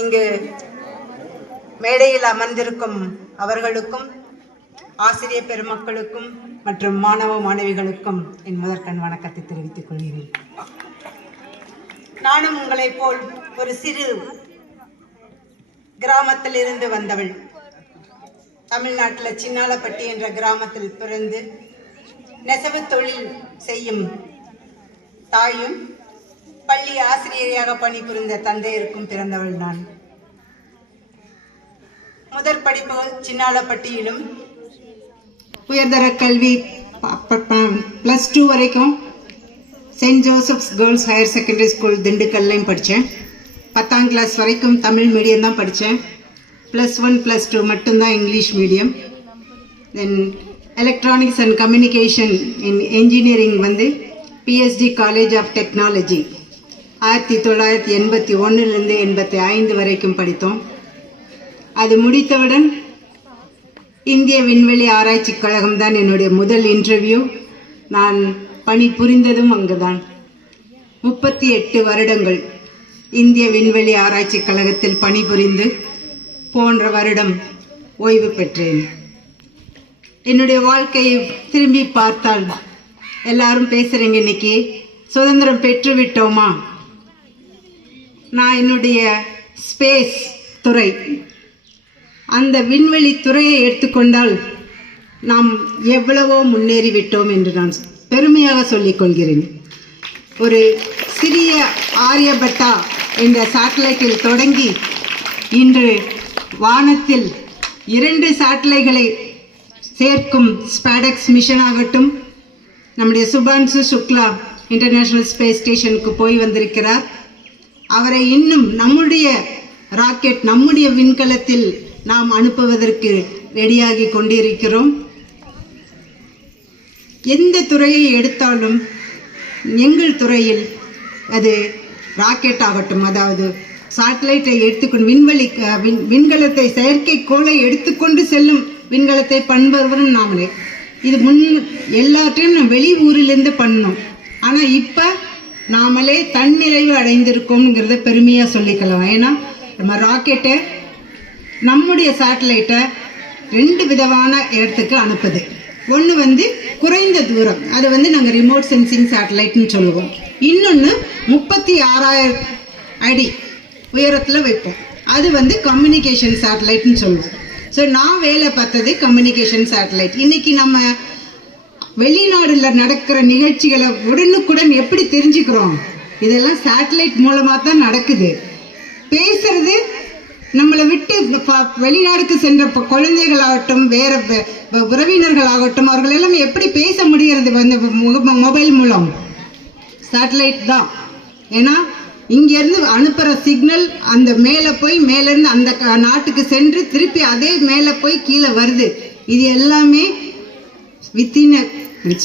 இங்கு மேடையில் அமர்ந்திருக்கும் அவர்களுக்கும் ஆசிரியர் பெருமக்களுக்கும் மற்றும் மாணவ மாணவிகளுக்கும் என் முதற்கண் வணக்கத்தை தெரிவித்துக் கொள்கிறேன். நானும் உங்களைப் போல் ஒரு சிறு கிராமத்தில் இருந்து வந்தவள். தமிழ்நாட்டில் சின்னாலப்பட்டி என்ற கிராமத்தில் பிறந்து நெசவு தொழில் செய்யும் தாயும் பள்ளி ஆசிரியராக பணிபுரிந்த தந்தையருக்கும் பிறந்தவள் நான். முதற் படிப்பு சின்னாலப்பட்டியிலும், உயர்தர கல்வி +2 வரைக்கும் saint Joseph's girls higher secondary school திண்டுக்கல்லையும் படித்தேன். 10ஆம் கிளாஸ் வரைக்கும் தமிழ் மீடியம் தான் படித்தேன். +1 +2 மட்டும்தான் English medium. Then electronics and communication in engineering PST college of technology 1981லிருந்து 85 வரைக்கும் படித்தோம். அது முடித்தவுடன் இந்திய விண்வெளி ஆராய்ச்சி கழகம் தான் என்னுடைய முதல் இன்டர்வியூ. நான் பணி புரிந்ததும் அங்குதான். 38 வருடங்கள் இந்திய விண்வெளி ஆராய்ச்சி கழகத்தில் பணிபுரிந்து போன்ற வருடம் ஓய்வு பெற்றேன். என்னுடைய வாழ்க்கையை திரும்பி பார்த்தால் எல்லாரும் பேசுகிறீங்க, இன்னைக்கு சுதந்திரம் பெற்று விட்டோமா? நான் என்னுடைய ஸ்பேஸ் துறை, அந்த விண்வெளி துறையை எடுத்துக்கொண்டால் நாம் எவ்வளவோ முன்னேறிவிட்டோம் என்று நான் பெருமையாக சொல்லிக் கொள்கிறேன். ஒரு சிறிய ஆரியபட்டா என்ற சேட்டலைட்டில் தொடங்கி இன்று வானத்தில் 2 சேட்டலைட்களை சேர்க்கும் ஸ்பேடெக்ஸ் மிஷன் ஆகட்டும், நம்முடைய சுபான்சு சுக்லா இன்டர்நேஷ்னல் ஸ்பேஸ் ஸ்டேஷனுக்கு போய் வந்திருக்கிறார். அவரை இன்னும் நம்முடைய ராக்கெட், நம்முடைய விண்கலத்தில் நாம் அனுப்புவதற்கு ரெடியாகி கொண்டிருக்கிறோம். எந்த துறையை எடுத்தாலும் எங்கள் துறையில் அது ராக்கெட் ஆகட்டும், அதாவது சேட்டலைட்டை எடுத்துக்கொண்டு விண்கலத்தை செயற்கைக்கோளை எடுத்துக்கொண்டு செல்லும் விண்கலத்தை பண்பவரும் நாமளே. இது எல்லாத்தையும் நம்ம வெளி ஊரிலிருந்து பண்ணோம். ஆனால் இப்போ நாமளே தன்னிறைவு அடைந்திருக்கோம்ங்கிறத பெருமையாக சொல்லிக்கலாம். ஏன்னா நம்ம ராக்கெட்டை, நம்முடைய சேட்டலைட்டை 2 விதமான இடத்துக்கு அனுப்புது. ஒன்று குறைந்த தூரம், அது நாங்கள் ரிமோட் சென்சிங் சேட்டலைட்னு சொல்லுவோம். இன்னொன்று 36,000 அடி உயரத்தில் வைப்போம், அது கம்யூனிகேஷன் சேட்டலைட்னு சொல்லுவோம். ஸோ நான் வேலை பார்த்தது கம்யூனிகேஷன் சேட்டலைட். இன்றைக்கி நம்ம வெளிநாடுல நடக்கிற நிகழ்ச்சிகளை உடனுக்குடன் எப்படி தெரிஞ்சுக்கிறோம்? இதெல்லாம் சேட்டலைட் மூலமாக தான் நடக்குது. பேசுறது நம்மளை விட்டு வெளிநாடுக்கு சென்ற குழந்தைகளாகட்டும், வேற உறவினர்களாகட்டும், அவர்கள் எல்லாம் எப்படி பேச முடிகிறது? மொபைல் மூலம், சேட்டலைட் தான். ஏன்னா இங்கேருந்து அனுப்புகிற சிக்னல் அந்த மேலே போய் மேலேருந்து அந்த நாட்டுக்கு சென்று திருப்பி அதே மேலே போய் கீழே வருது. இது எல்லாமே வித்தின்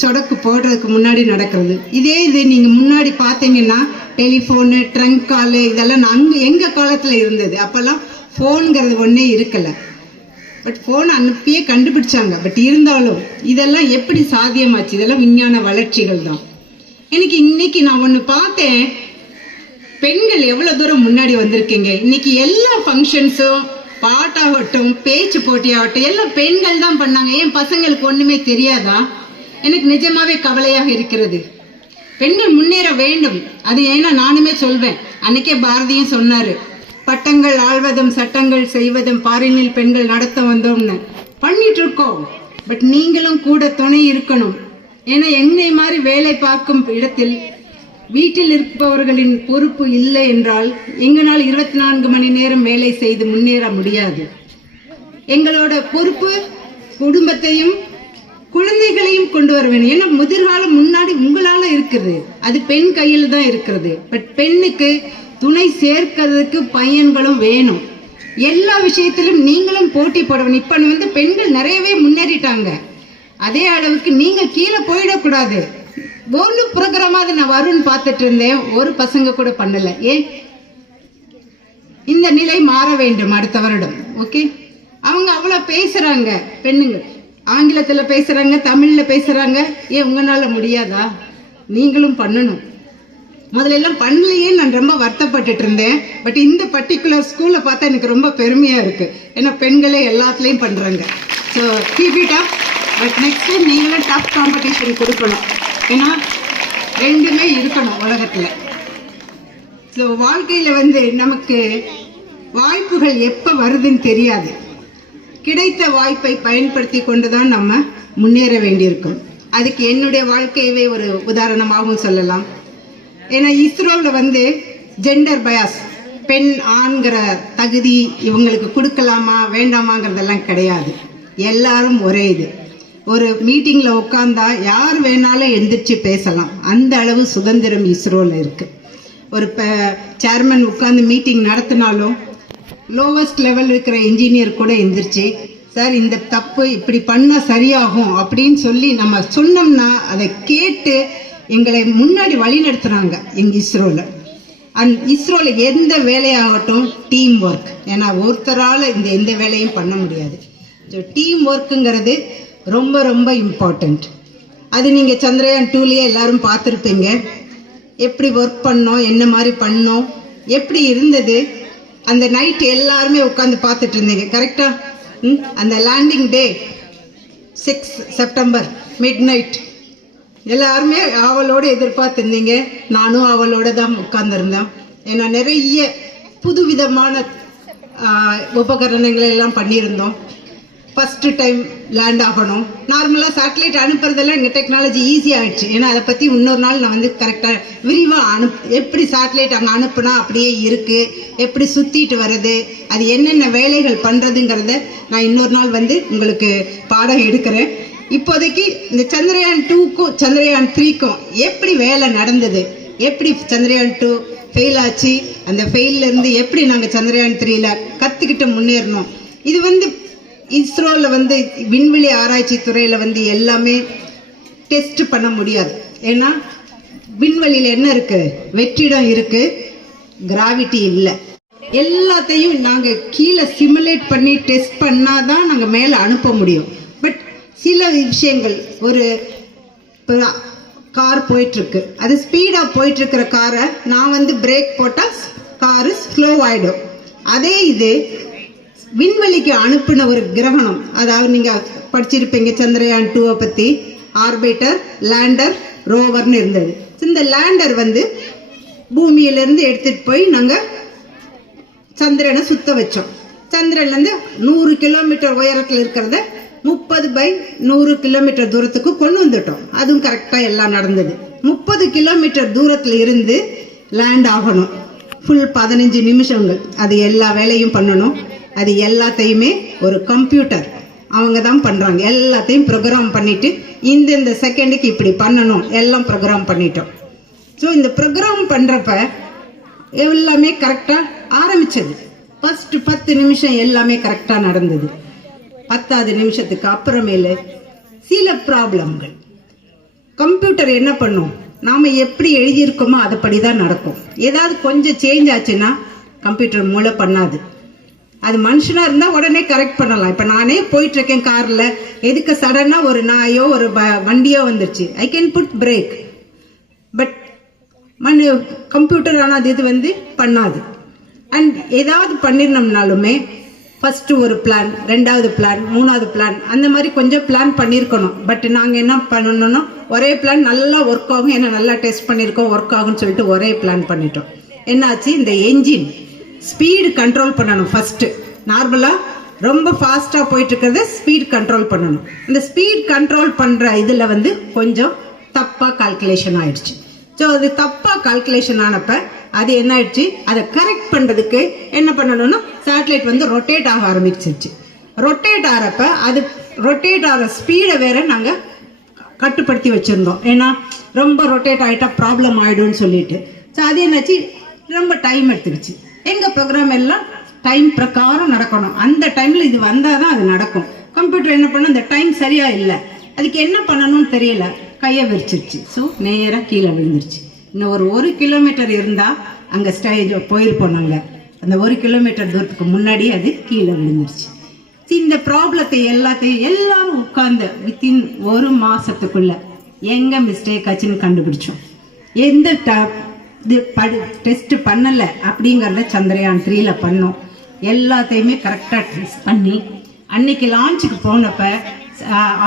சொடக்கு போடுறதுக்கு முன்னாடி நடக்கிறது. இது நீங்கள் முன்னாடி பார்த்தீங்கன்னா டெலிஃபோனு, ட்ரங்க் காலு, இதெல்லாம் எங்கள் காலத்தில் இருந்தது. அப்போல்லாம் ஃபோனுங்கிறது ஒன்றே இருக்கலை. பட் ஃபோன் அனுப்பியே கண்டுபிடிச்சாங்க. பட் இருந்தாலும் இதெல்லாம் எப்படி சாத்தியமாச்சு? இதெல்லாம் விஞ்ஞான வளர்ச்சிகள் தான். இன்னைக்கு நான் ஒன்று பார்த்தேன், பெண்கள் எவ்வளோ தூரம் முன்னாடி வந்திருக்கீங்க. இன்னைக்கு எல்லா ஃபங்க்ஷன்ஸும், பாட்டாகட்டும், பேச்சு போட்டியாகட்டும், எல்லாம் பெண்கள் தான் பண்ணாங்க. ஏன் பசங்களுக்கு ஒன்றுமே தெரியாதா? எனக்கு நிஜமாவே கவலையாக இருக்கிறது. பெண்கள் முன்னேற வேண்டும். அது ஏன்னா நானுமே சொல்வேன், அன்னைக்கே பாரதியும் சொன்னார், பட்டங்கள் ஆழ்வதும் சட்டங்கள் செய்வதும் பாரினில் பெண்கள் நடத்த வந்தோம்னு. பண்ணிட்டு இருக்கோம். பட் நீங்களும் கூட துணை இருக்கணும். ஏன்னா என்னை மாதிரி வேலை பார்க்கும் இடத்தில் வீட்டில் இருப்பவர்களின் பொறுப்பு இல்லை என்றால் எங்களால் 24 மணி நேரம் வேலை செய்து முன்னேற முடியாது. எங்களோட பொறுப்பு குடும்பத்தையும் குழந்தைகளையும் கொண்டு வர வேண்டும். ஏன்னா முதிர்காலம் முன்னாடி உங்களால இருக்குது, அது பெண் கையில் தான் இருக்கிறது. பட் பெண்ணுக்கு துணை சேர்க்கிறதுக்கு பையன்களும் வேணும். எல்லா விஷயத்திலும் நீங்களும் போட்டி போடணும். இப்போ பெண்கள் நிறையவே முன்னேறிட்டாங்க. அதே அளவுக்கு நீங்க கீழே போயிடக்கூடாது. ஒன்று ப்ரோக்ராமாவது நான் வரும்னு பார்த்துட்டு இருந்தேன், ஒரு பசங்க கூட பண்ணல. ஏன்? இந்த நிலை மாற வேண்டும் அடுத்த வருடம். ஓகே, அவங்க அவ்வளோ பேசுறாங்க, பெண்ணுங்க ஆங்கிலத்தில் பேசுறாங்க, தமிழில் பேசுறாங்க. ஏன் உங்களால முடியாதா? நீங்களும் பண்ணணும். முதல்ல எல்லாம் பண்ணலையே நான் ரொம்ப வருத்தப்பட்டுட்டு இருந்தேன். பட் இந்த பர்டிகுலர் ஸ்கூலை பார்த்தா எனக்கு ரொம்ப பெருமையாக இருக்குது. ஏன்னா பெண்களே எல்லாத்துலேயும் பண்ணுறாங்க. So keep it up. But next time நீங்களும் டஃப் காம்படிஷன் கொடுக்கணும். ஏன்னா ரெண்டுமே இருக்கணும் உலகத்தில். ஸோ வாழ்க்கையில் நமக்கு வாய்ப்புகள் எப்போ வருதுன்னு தெரியாது. கிடைத்த வாய்ப்பை பயன்படுத்தி கொண்டு தான் நம்ம முன்னேற வேண்டியிருக்கும். அதுக்கு என்னுடைய வாழ்க்கையவே ஒரு உதாரணமாகவும் சொல்லலாம். ஏன்னா இஸ்ரோவில் ஜெண்டர் பயாஸ், பெண் ஆண்கிற தகுதி இவங்களுக்கு கொடுக்கலாமா வேண்டாமாங்கிறதெல்லாம் கிடையாது. எல்லாரும் ஒரே இது. ஒரு மீட்டிங்கில் உட்காந்தா யார் வேணாலும் எந்திரிச்சு பேசலாம். அந்த அளவு சுதந்திரம் இஸ்ரோவில் இருக்குது. ஒரு சேர்மன் உட்காந்து மீட்டிங் நடத்தினாலும் லோவஸ்ட் லெவல் இருக்கிற இன்ஜினியர் கூட எந்திரிச்சு, சார் இந்த தப்பு இப்படி பண்ணால் சரியாகும் அப்படின்னு சொல்லி நம்ம சொன்னோம்னா அதை கேட்டு எங்களை முன்னாடி வழி நடத்துகிறாங்க எங்கள் இஸ்ரோவில். அண்ட் இஸ்ரோவில் எந்த வேலையாகட்டும் டீம் ஒர்க். ஏன்னா ஒருத்தரால் எந்த வேலையும் பண்ண முடியாது. ஸோ டீம் ஒர்க்குங்கிறது ரொம்ப ரொம்ப இம்பார்ட்டண்ட். அது நீங்கள் சந்திரயான் 2லேயே எல்லாரும் பார்த்துருப்பீங்க. எப்படி ஒர்க் பண்ணோம், என்ன மாதிரி பண்ணோம், எப்படி இருந்தது. அந்த நைட்டு எல்லாருமே உட்காந்து பார்த்துட்டு இருந்தீங்க கரெக்டாக. அந்த லேண்டிங் டே 6 செப்டம்பர் மிட் நைட் எல்லாருமே அவளோடு எதிர்பார்த்துருந்தீங்க. நானும் அவளோட தான் உட்கார்ந்துருந்தேன். ஏன்னா நிறைய புதுவிதமான உபகரணங்களை எல்லாம் பண்ணியிருந்தோம். ஃபஸ்ட்டு டைம் லேண்ட் ஆகணும். நார்மலாக சேட்டலைட் அனுப்புறதெல்லாம் எங்கள் டெக்னாலஜி ஈஸியாகிடுச்சு. ஏன்னா அதை பற்றி இன்னொரு நாள் நான் கரெக்டாக விரிவாக எப்படி சேட்டலைட் அங்கே அனுப்புனா அப்படியே இருக்குது, எப்படி சுற்றிட்டு வர்றது, அது என்னென்ன வேலைகள் பண்ணுறதுங்கிறத நான் இன்னொரு நாள் உங்களுக்கு பாடம் எடுக்கிறேன். இப்போதைக்கு இந்த சந்திரயான் 2க்கும் சந்திரயான் 3க்கும் எப்படி வேலை நடந்தது, எப்படி சந்திரயான் 2 ஃபெயில் ஆச்சு, அந்த ஃபெயிலிருந்து எப்படி நாங்கள் சந்திரயான் 3ல கற்றுக்கிட்டு முன்னேறணும். இது இஸ்ரோவில் விண்வெளி ஆராய்ச்சி துறையில் எல்லாமே டெஸ்ட் பண்ண முடியாது. ஏன்னா விண்வெளியில் என்ன இருக்குது, வெற்றிடம் இருக்குது, கிராவிட்டி இல்லை. எல்லாத்தையும் நாங்கள் கீழே சிமுலேட் பண்ணி டெஸ்ட் பண்ணால் தான் நாங்கள் மேலே அனுப்ப முடியும். பட் சில விஷயங்கள், ஒரு கார் போயிட்டுருக்கு, அது ஸ்பீடாக போயிட்டுருக்கிற காரை நான் பிரேக் போட்டால் காரு ஸ்லோ ஆகிடும். அதே இது விண்வெளிக்கு அனுப்பின ஒரு கிரகணம், அதாவது நீங்கள் படிச்சிருப்பீங்க சந்திரயான் 2 பற்றி, ஆர்பிட்டர், லேண்டர், ரோவர்னு இருந்தது. இந்த லேண்டர் பூமியிலேருந்து எடுத்துகிட்டு போய் நாங்கள் சந்திரனை சுத்த வச்சோம். சந்திரன்லேருந்து 100 கிலோமீட்டர் உயரத்தில் இருக்கிறத 30/100 கிலோமீட்டர் தூரத்துக்கு கொண்டு வந்துட்டோம். அதுவும் கரெக்டாக எல்லாம் நடந்தது. 30 கிலோமீட்டர் தூரத்தில் இருந்து லேண்ட் ஆகணும். ஃபுல் 15 நிமிஷங்கள் அது எல்லா வேலையும் பண்ணணும். அது எல்லாத்தையுமே ஒரு கம்ப்யூட்டர் அவங்க தான் பண்ணுறாங்க. எல்லாத்தையும் ப்ரோக்ராம் பண்ணிவிட்டு இந்த செகண்டுக்கு இப்படி பண்ணணும் எல்லாம் ப்ரோக்ராம் பண்ணிட்டோம். ஸோ இந்த ப்ரோக்ராம் பண்ணுறப்ப எல்லாமே கரெக்டாக ஆரம்பித்தது. ஃபஸ்ட்டு 10 நிமிஷம் எல்லாமே கரெக்டாக நடந்தது. 10வது நிமிஷத்துக்கு அப்புறமேல சில ப்ராப்ளம்கள். கம்ப்யூட்டர் என்ன பண்ணும், நாம் எப்படி எழுதியிருக்கோமோ அதுபடி தான் நடக்கும். ஏதாவது கொஞ்சம் சேஞ்ச் ஆச்சுன்னா கம்ப்யூட்டர் மூளை பண்ணாது. அது மனுஷனாக இருந்தால் உடனே கரெக்ட் பண்ணலாம். இப்போ நானே போயிட்டுருக்கேன் காரில், எதுக்கு சடனாக ஒரு நாயோ ஒரு வண்டியோ வந்துருச்சு, I can put brake. But computer ஆனால் இது பண்ணாது. அண்ட் ஏதாவது பண்ணிருந்தோம்னாலுமே ஃபஸ்ட்டு ஒரு பிளான், 2வது பிளான், 3வது பிளான், அந்த மாதிரி கொஞ்சம் பிளான் பண்ணியிருக்கணும். பட் நாங்கள் என்ன பண்ணணும்னா ஒரே பிளான் நல்லா ஒர்க் ஆகும், ஏன்னா நல்லா டெஸ்ட் பண்ணியிருக்கோம் ஒர்க் ஆகும்னு சொல்லிட்டு ஒரே பிளான் பண்ணிட்டோம். என்னாச்சு, இந்த என்ஜின் ஸ்பீடு கண்ட்ரோல் பண்ணணும். ஃபஸ்ட்டு நார்மலாக ரொம்ப ஃபாஸ்ட்டாக போயிட்டுருக்கிறத ஸ்பீட் கண்ட்ரோல் பண்ணணும். இந்த ஸ்பீட் கண்ட்ரோல் பண்ணுற இதில் கொஞ்சம் தப்பாக கால்குலேஷன் ஆகிடுச்சு. ஸோ அது தப்பாக கால்குலேஷன் ஆனப்போ அது என்ன ஆயிடுச்சு, அதை கரெக்ட் பண்ணுறதுக்கு என்ன பண்ணணும்னா சேட்டலைட் ரொட்டேட் ஆக ஆரம்பிச்சிருச்சு. ரொட்டேட் ஆகிறப்ப அது ரொட்டேட் ஆகிற ஸ்பீடை வேறு நாங்கள் கட்டுப்படுத்தி வச்சுருந்தோம். ஏன்னா ரொம்ப ரொட்டேட் ஆகிட்டா ப்ராப்ளம் ஆகிடும்னு சொல்லிட்டு. ஸோ அது என்னாச்சு, ரொம்ப டைம் எடுத்துக்கிச்சு. எங்கள் ப்ரோக்ராம் எல்லாம் டைம் பிரகாரம் நடக்கணும். அந்த டைமில் இது வந்தால் தான் அது நடக்கும். கம்ப்யூட்டர் என்ன பண்ணணும், இந்த டைம் சரியாக இல்லை, அதுக்கு என்ன பண்ணணும்னு தெரியல, கையை விரிச்சிருச்சு. ஸோ நேராக கீழே விழுந்துருச்சு. இன்னும் ஒரு 1 கிலோமீட்டர் இருந்தால் அங்கே ஸ்டேஜ் போயிருப்போம். நாங்கள் அந்த 1 கிலோமீட்டர் தூரத்துக்கு முன்னாடி அது கீழே விழுந்துருச்சு. இந்த ப்ராப்ளத்தை எல்லாரும் உட்கார்ந்து வித்தின் 1 மாதத்துக்குள்ள எங்கே மிஸ்டேக் ஆச்சுன்னு கண்டுபிடிச்சோம். எந்த இது டெஸ்ட் பண்ணலை அப்படிங்கிறத சந்திரயான் 3ல பண்ணோம். எல்லாத்தையுமே கரெக்டாக டெஸ்ட் பண்ணி அன்னைக்கு லான்ச்சுக்கு போனப்போ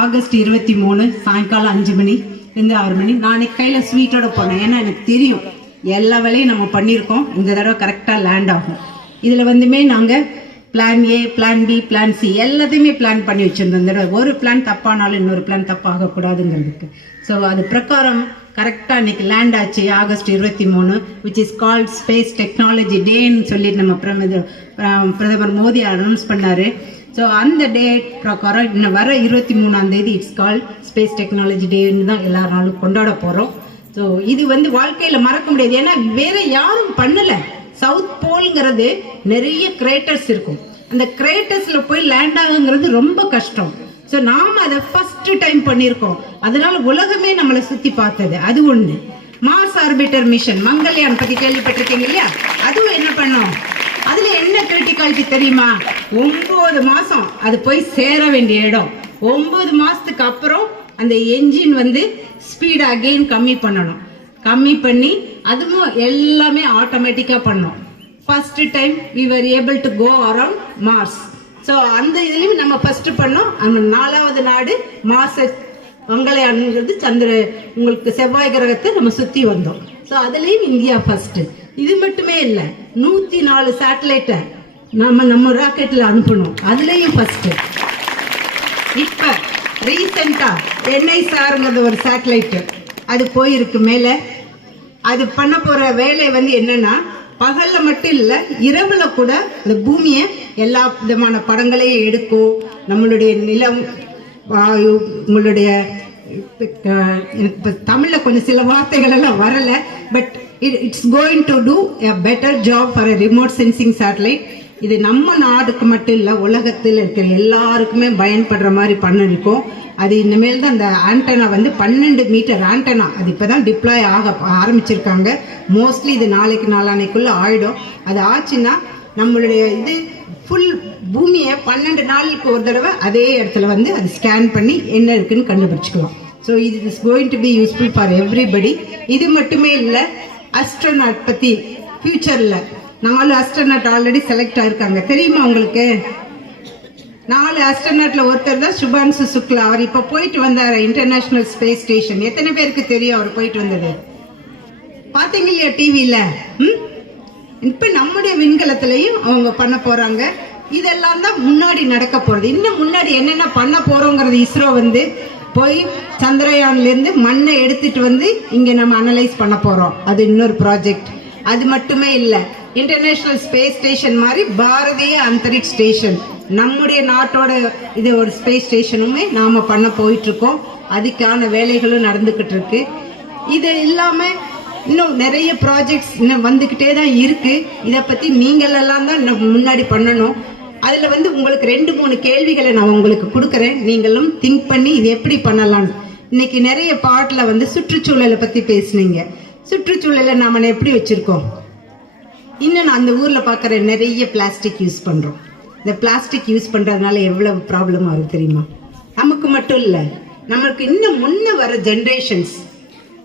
ஆகஸ்ட் 23 சாயங்காலம் 5 மணி இருந்து 6 மணி நான் அன்னைக்கு கையில் ஸ்வீட்டோட போனேன். ஏன்னா எனக்கு தெரியும் எல்லா வேலையும் நம்ம பண்ணியிருக்கோம், இந்த தடவை கரெக்டாக லேண்ட் ஆகும். இதில் வந்துமே நாங்கள் plan A, plan B, plan C எல்லாத்தையுமே பிளான் பண்ணி வச்சுருந்தோம். இந்த தடவை ஒரு பிளான் தப்பானாலும் இன்னொரு பிளான் தப்பாகக்கூடாதுங்கிறதுக்கு. ஸோ அது பிரகாரம் கரெக்டாக அன்றைக்கி லேண்ட் ஆச்சு August 23, which is called space technology டேன்னு சொல்லி நம்ம பிரதமர் மோடி அனௌன்ஸ் பண்ணார். ஸோ அந்த டேட் பிரகாரம் இன்னும் வர 23ஆம் தேதி இட்ஸ் கால்ட் ஸ்பேஸ் டெக்னாலஜி டேன்னு தான் எல்லா நாளும் கொண்டாட போகிறோம். ஸோ இது வந்து வாழ்க்கையில் மறக்க முடியாது. ஏன்னா வேற யாரும் பண்ணலை. சவுத் போல்ங்கிறது நிறைய கிரேட்டர்ஸ் இருக்கும். அந்த கிரேட்டர்ஸில் போய் லேண்ட் ஆகுங்கிறது ரொம்ப கஷ்டம். ஸோ நாம் அதை ஃபர்ஸ்ட் டைம் பண்ணியிருக்கோம். அதனால உலகமே நம்மளை சுற்றி பார்த்தது அது ஒன்று. மார்ஸ் ஆர்பிட்டர் மிஷன் மங்கள்யான் பற்றி கேள்விப்பட்டிருக்கீங்க இல்லையா? அதுவும் என்ன பண்ணோம், அதில் என்ன கிரிட்டிகாலிட்டி தெரியுமா? 9 மாதம் அது போய் சேர வேண்டிய இடம். 9 மாதத்துக்கு அப்புறம் அந்த என்ஜின் வந்து ஸ்பீட் அகெயின் கம்மி பண்ணணும். கம்மி பண்ணி அதுவும் எல்லாமே ஆட்டோமேட்டிக்காக பண்ணோம். First time we were able to go around Mars. So அந்த இதுலேயும் நம்ம ஃபர்ஸ்ட் பண்ணோம். அந்த 4வது நாடு மார்ஸ் மங்கள்யான்ங்கிறது உங்களுக்கு செவ்வாய் கிரகத்தை நம்ம சுற்றி வந்தோம். ஸோ அதுலேயும் இந்தியா ஃபர்ஸ்ட். இது மட்டுமே இல்லை, 104 சேட்டலைட்டை நம்ம ராக்கெட்டில் அனுப்பணும், அதுலேயும் ஃபர்ஸ்ட். இப்போ ரீசெண்டாக NISRங்கிறது ஒரு சேட்டலைட்டு அது போயிருக்கு மேலே. அது பண்ண போகிற வேலை வந்து என்னன்னா, பகலில் மட்டும் இல்லை இரவில் கூட அந்த பூமியை எல்லா விதமான படங்களையும் எடுக்கும். நம்மளுடைய நிலம், வாயு, உங்களுடைய எனக்கு இப்போ தமிழில் கொஞ்சம் சில வார்த்தைகள் எல்லாம் வரலை, but it's going to do a better job for a remote sensing satellite. இது நம்ம நாடுக்கு மட்டும் இல்லை, உலகத்தில் இருக்கிற எல்லாருக்குமே பயன்படுற மாதிரி பண்ணிருக்கோம். அது இனிமேல் தான் அந்த ஆண்டனா வந்து 12 மீட்டர் ஆண்டனா அது இப்போ தான் டிப்ளாய் ஆரம்பிச்சிருக்காங்க. மோஸ்ட்லி இது நாளைக்கு நாளானைக்குள்ளே ஆகிடும். அது ஆச்சுன்னா நம்மளுடைய இது ஃபுல் பூமியை 12 நாளுக்கு ஒரு தடவை அதே இடத்துல வந்து அது ஸ்கேன் பண்ணி என்ன இருக்குன்னு கண்டுபிடிச்சிக்கலாம். ஸோ இது is going to be useful for everybody. இது மட்டுமே இல்லை, அஸ்ட்ரோநாட் பற்றி ஃபியூச்சரில் 4 அஸ்ட்ரோநாட் ஆல்ரெடி செலக்ட் ஆகிருக்காங்க. தெரியுமா உங்களுக்கு? 4 அஸ்ட்ரோநாட்ல ஒருத்தர் தான் சுபான்சு சுக்லா. அவர் இப்போ போயிட்டு வந்தார் இன்டர்நேஷனல் ஸ்பேஸ் ஸ்டேஷன். எத்தனை பேருக்கு தெரியும் அவர் போயிட்டு வந்தது? பார்த்தீங்க இல்லையா டிவியில்? இப்போ நம்முடைய விண்கலத்திலையும் அவங்க பண்ண போகிறாங்க. இதெல்லாம் தான் முன்னாடி நடக்க போகிறது. இன்னும் முன்னாடி என்னென்ன பண்ண போகிறோங்கிறது இஸ்ரோ வந்து போய் சந்திரயான்லேருந்து மண்ணை எடுத்துகிட்டு வந்து இங்கே நம்ம அனலைஸ் பண்ண போகிறோம். அது இன்னொரு ப்ராஜெக்ட். அது மட்டுமே இல்லை, இன்டர்நேஷனல் ஸ்பேஸ் ஸ்டேஷன் மாதிரி பாரதிய அந்தரிக்ஷ் ஸ்டேஷன் நம்முடைய நாட்டோட இது ஒரு ஸ்பேஸ் ஸ்டேஷனுமே நாம் பண்ண போயிட்டுருக்கோம். அதுக்கான வேலைகளும் நடந்துக்கிட்டு இருக்கு. இது இல்லாமல் இன்னும் நிறைய ப்ராஜெக்ட்ஸ் இன்னும் வந்துக்கிட்டே தான் இருக்குது. இதை பற்றி நீங்களெல்லாம் தான் முன்னாடி பண்ணணும். அதில் வந்து உங்களுக்கு 2-3 கேள்விகளை நான் உங்களுக்கு கொடுக்குறேன். நீங்களும் திங்க் பண்ணி இது எப்படி பண்ணலான்னு. இன்னைக்கு நிறைய பாட்டில் வந்து சுற்றுச்சூழலை பற்றி பேசுனீங்க. சுற்றுச்சூழலை நாம் எப்படி வச்சுருக்கோம்? இன்னும் நான் அந்த ஊரில் பார்க்குற நிறைய பிளாஸ்டிக் யூஸ் பண்ணுறோம். இந்த பிளாஸ்டிக் யூஸ் பண்ணுறதுனால எவ்வளவு ப்ராப்ளம் ஆகுது தெரியுமா? நமக்கு மட்டும் இல்லை, நம்மளுக்கு இன்னும் முன்ன வர ஜென்ரேஷன்ஸ்,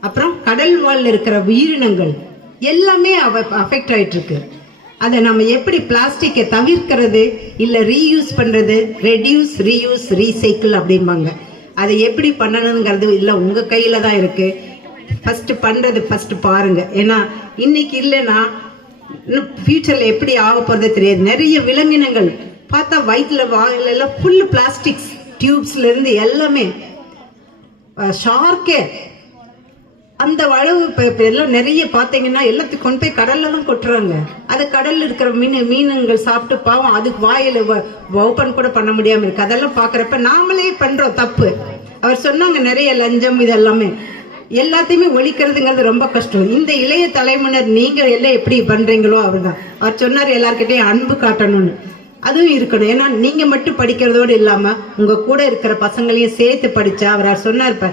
அப்புறம் கடல் வாழ்ல இருக்கிற உயிரினங்கள் எல்லாமே அஃபெக்ட் ஆகிட்டுருக்கு. அதை நம்ம எப்படி பிளாஸ்டிக்கை தவிர்க்கிறது, இல்லை ரீயூஸ் பண்ணுறது, ரெடியூஸ், ரீயூஸ், ரீசைக்கிள் அப்படிம்பாங்க. அதை எப்படி பண்ணணுங்கிறது இல்லை உங்கள் கையில் தான் இருக்குது. ஃபஸ்ட்டு பண்ணுறது ஃபஸ்ட்டு பாருங்கள். ஏன்னா இன்னைக்கு இல்லைன்னா இன்னும் ஃபியூச்சரில் எப்படி ஆக போகிறதே தெரியாது. நிறைய விலங்கினங்கள் பார்த்தா வயிற்றில் வாயிலெல்லாம் ஃபுல்லு பிளாஸ்டிக்ஸ் டியூப்ஸ்லேருந்து எல்லாமே. ஷார்க்கே அந்த அளவு இப்போ எல்லாம் நிறைய பார்த்தீங்கன்னா எல்லாத்துக்கும் கொண்டு போய் கடலில் தான் கொட்டுறாங்க. அது கடலில் இருக்கிற மீனுங்கள் சாப்பிட்டு பாவம் அதுக்கு வாயில் ஓப்பன் கூட பண்ண முடியாமல் இருக்குது. அதெல்லாம் பார்க்குறப்ப நாமளே பண்ணுறோம் தப்பு. அவர் சொன்னாங்க நிறைய லஞ்சம் இதெல்லாமே எல்லாத்தையுமே ஒழிக்கிறதுங்கிறது ரொம்ப கஷ்டம். இந்த இளைய தலைமுறையினர் நீங்கள் எல்லாம் எப்படி பண்ணுறீங்களோ அவர் தான். அவர் சொன்னார் எல்லாருக்கிட்டையும் அன்பு காட்டணும்னு. அதுவும் இருக்கணும். ஏன்னா நீங்கள் மட்டும் படிக்கிறதோடு இல்லாமல் உங்கள் கூட இருக்கிற பசங்களையும் சேர்த்து படித்தா, அவர் சொன்னார் இப்போ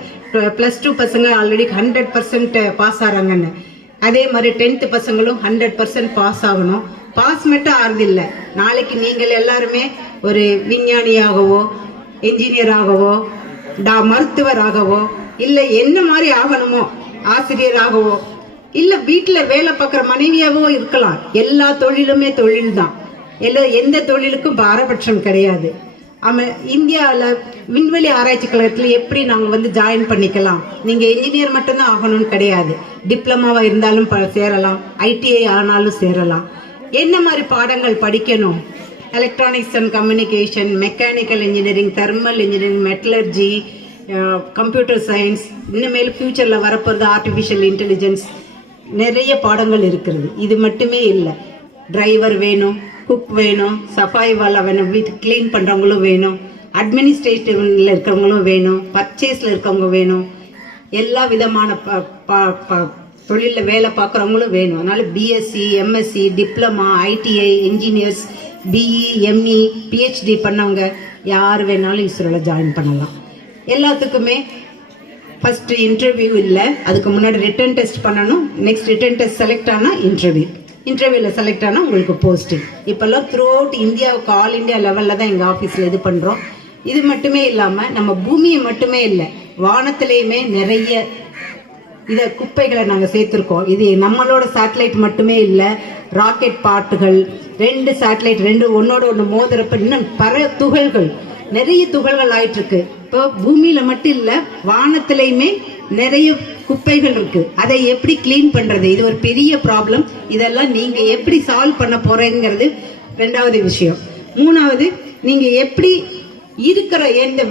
+2 பசங்க ஆல்ரெடி 100% பாஸ் ஆகிறாங்கன்னு. அதே மாதிரி 10th பசங்களும் 100% பாஸ் ஆகணும். பாஸ் மட்டும் ஆகுதில்லை, நாளைக்கு நீங்கள் எல்லாருமே ஒரு விஞ்ஞானியாகவோ என்ஜினியராகவோ மருத்துவராகவோ இல்லை என்ன மாதிரி ஆகணுமோ ஆசிரியராகவோ இல்லை வீட்டில் வேலை பார்க்குற மனைவியாவோ இருக்கலாம். எல்லா தொழிலுமே தொழில் தான். எந்த தொழிலுக்கும் பாரபட்சம் கிடையாது. இந்தியாவில் விண்வெளி ஆராய்ச்சி கழகத்தில் எப்படி நாங்கள் ஜாயின் பண்ணிக்கலாம்? நீங்கள் இன்ஜினியர் மட்டும்தான் ஆகணும்னு கிடையாது. டிப்ளமாவாக இருந்தாலும் சேரலாம், ஐடிஐ ஆனாலும் சேரலாம். என்ன மாதிரி பாடங்கள் படிக்கணும்? Electronics and communication, mechanical engineering, thermal engineering, metallurgy, computer science, இன்னமேல் ஃப்யூச்சரில் வரப்போகிறது ஆர்டிஃபிஷியல் இன்டெலிஜென்ஸ், நிறைய பாடங்கள் இருக்கிறது. இது மட்டுமே இல்லை, டிரைவர் வேணும், குக் வேணும், சஃபாய் வாலா வேணும், வீட்டு க்ளீன் பண்ணுறவங்களும் வேணும், அட்மினிஸ்ட்ரேட்டிவ்ல இருக்கிறவங்களும் வேணும், பர்ச்சேஸில் இருக்கவங்க வேணும், எல்லா விதமான தொழிலில் வேலை பார்க்குறவங்களும் வேணும். அதனால் BSc, MSc, diploma, ITI, engineers, BE, ME, PhD பண்ணவங்க யார் வேணாலும் இஸ்ரோவில் ஜாயின் பண்ணலாம். எல்லாத்துக்குமே ஃபஸ்ட்டு இன்டர்வியூ இல்லை, அதுக்கு முன்னாடி ரிட்டன் டெஸ்ட் பண்ணணும். நெக்ஸ்ட் ரிட்டன் டெஸ்ட் செலக்ட் ஆனால் இன்டர்வியூவில் செலக்ட் ஆனால் உங்களுக்கு போஸ்டிங். இப்போல்லாம் த்ரூ அவுட் இந்தியாவுக்கு ஆல் இண்டியா லெவலில் தான் எங்கள் ஆஃபீஸில் இது பண்ணுறோம். இது மட்டுமே இல்லாமல் நம்ம பூமியை மட்டுமே இல்லை, வானத்திலையுமே நிறைய குப்பைகளை நாங்கள் சேர்த்துருக்கோம். இது நம்மளோட சேட்டலைட் மட்டுமே இல்லை, ராக்கெட் பார்ட்டுகள், 2 சேட்டலைட் ஒன்னோட ஒன்று மோதுறப்ப இன்னும் துகள்கள், நிறைய துகள்கள் ஆயிட்டு இருக்கு. இப்போ பூமியில மட்டும் இல்லை, வானத்திலையுமே நிறைய குப்பைகள் இருக்கு. அதை எப்படி கிளீன் பண்றது? இது ஒரு பெரிய ப்ராப்ளம். இதெல்லாம் நீங்க எப்படி சால்வ் பண்ண போறீங்கிறது 2வது விஷயம். 3வது, நீங்க எப்படி இருக்கிற எந்த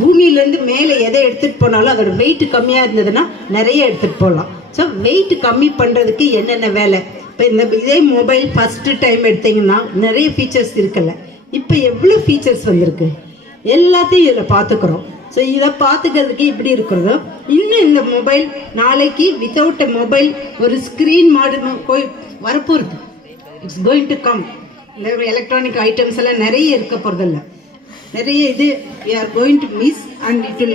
பூமியிலேருந்து மேலே எதை எடுத்துகிட்டு போனாலும் அதோட வெயிட் கம்மியாக இருந்ததுன்னா நிறைய எடுத்துகிட்டு போகலாம். ஸோ வெயிட் கம்மி பண்ணுறதுக்கு என்னென்ன வேலை? இப்போ இதே மொபைல் ஃபஸ்ட்டு டைம் எடுத்தீங்கன்னா நிறைய ஃபீச்சர்ஸ் இருக்குல்ல, இப்போ எவ்வளோ ஃபீச்சர்ஸ் வந்திருக்கு, எல்லாத்தையும் இதில் பார்த்துக்குறோம். ஸோ இதை பார்த்துக்கிறதுக்கு இப்படி இருக்கிறதோ, இன்னும் இந்த மொபைல் நாளைக்கு வித்தவுட் மொபைல் ஒரு ஸ்க்ரீன் மாடல் போய் வரப்போகுது. It's going to come. இந்த எலக்ட்ரானிக் ஐட்டம்ஸ் எல்லாம் நிறைய இருக்க போகிறதில்ல, நிறைய இது we are going to miss and it will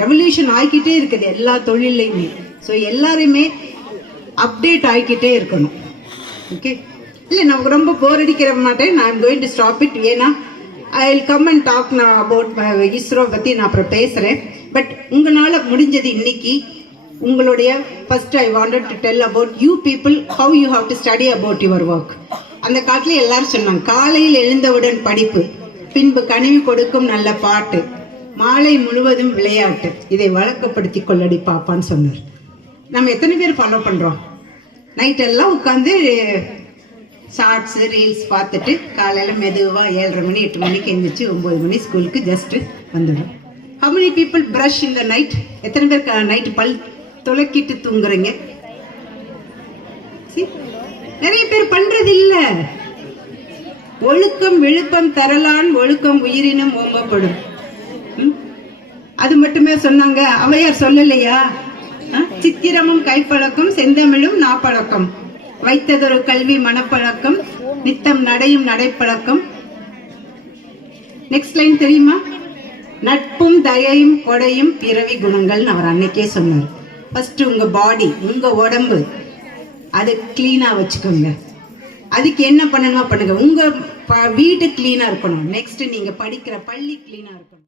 revolution ஆகிக்கிட்டே இருக்குது எல்லா தொழிலையுமே. ஸோ எல்லாருமே அப்டேட் ஆகிக்கிட்டே இருக்கணும். ஓகே, இல்லை நமக்கு ரொம்ப போர் அடிக்கிற மாட்டேன். நான் I'm going to stop it. ஏன்னா I will come and talk நான் அபவுட் இஸ்ரோ பற்றி நான் அப்புறம் பேசுகிறேன். பட் உங்களால் முடிஞ்சது இன்னைக்கு உங்களுடைய first I wanted to tell about you people how you have to study about your work. அந்த காலத்தில் எல்லாரும் சொன்னாங்க, காலையில் எழுந்தவுடன் படிப்பு, பின்பு கனிவு கொடுக்கும் நல்ல பாட்டு, மாலை முழுவதும் விளையாட்டு, இதை வழக்கப்படுத்தி கொள்ளடி பாப்பான்னு சொன்னார். நம்ம எத்தனை பேர் ஃபாலோ பண்ணுறோம்? நைட்டெல்லாம் உட்காந்து ஷார்ட்ஸு ரீல்ஸ் பார்த்துட்டு காலையில் மெதுவாக 7:30 மணி 8 மணிக்கு எழுந்திரிச்சு 9 மணி ஸ்கூலுக்கு ஜஸ்ட்டு வந்துடும். How many people brush in the night? எத்தனை பேர் நைட்டு பல் துளக்கிட்டு தூங்குறீங்க? நிறைய பேர் பண்ணுறது இல்லை. ஒழுக்கம் விழுப்பம் தரலான், ஒழுக்கம் உயிரினும் ஓம்பப்படும். அது மட்டுமே சொன்னாங்க, அவையார் சொல்லலையா? சித்திரமும் கைப்பழக்கம், செந்தமிழும் நாப்பழக்கம், வைத்ததொரு கல்வி மனப்பழக்கம், நித்தம் நடையும் நடைப்பழக்கம். நெக்ஸ்ட் லைன் தெரியுமா? நட்பும் தயையும் கொடையும் பிறவி குணங்கள்னு அவர் அன்னைக்கே சொன்னார். ஃபர்ஸ்ட் உங்க பாடி, உங்க உடம்பு, அதை கிளீனா வச்சுக்கோங்க. அதுக்கு என்ன பண்ணணுமோ பண்ணுங்க. உங்க வீடு கிளீனா இருக்கணும். நெக்ஸ்ட் நீங்க படிக்கிற பள்ளி கிளீனா இருக்கணும்.